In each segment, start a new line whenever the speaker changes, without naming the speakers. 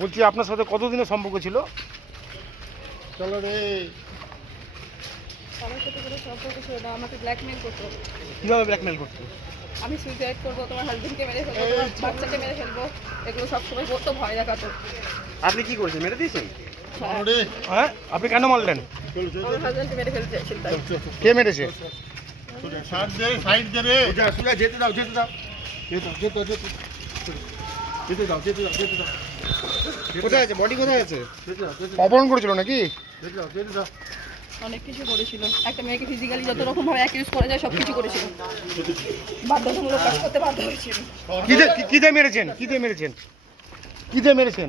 বলছি আপনার সাথে কতদিনের সম্পর্ক ছিল?
চলো রে।
আমার সাথে কোনো সম্পর্ক ছিল না আমাকে ব্ল্যাকমেল করতো।
কীভাবে ব্ল্যাকমেল করতে?
আমি সুইসাইড করব তোমার হাজবেন্ডকে মেরে ফেলব তোমার বাচ্চাকে মেরে ফেলব এগুলো সবসময় করতো ভয় দেখাতো।
আপনি কি করেছেন? মেরে দিয়েছেন?
রে
হ্যাঁ? আপনি কেন মারলেন? কে মেরেছে?
যেতে দাও যেতে দাও।
যেতে যেতে
দাও যেতে দাও। যেতে দাও
কোথায় আছে? বডি কোথায় আছে? অপহরণ করেছিল নাকি?
অনেক কিছু করেছিল। একটা মেয়েকে ফিজিক্যালি যত রকম ভাবে অ্যাকিউজ করা যায় সব কিছু করেছিল। বাধ্যতামূলক কাজ করতে বাধ্য হয়েছিল।
কি দিয়ে কি- কি দিয়ে মেরেছেন? কি দিয়ে মেরেছেন? কি দিয়ে মেরেছেন?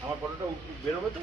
আমার ফটোটা বেরোবে তো?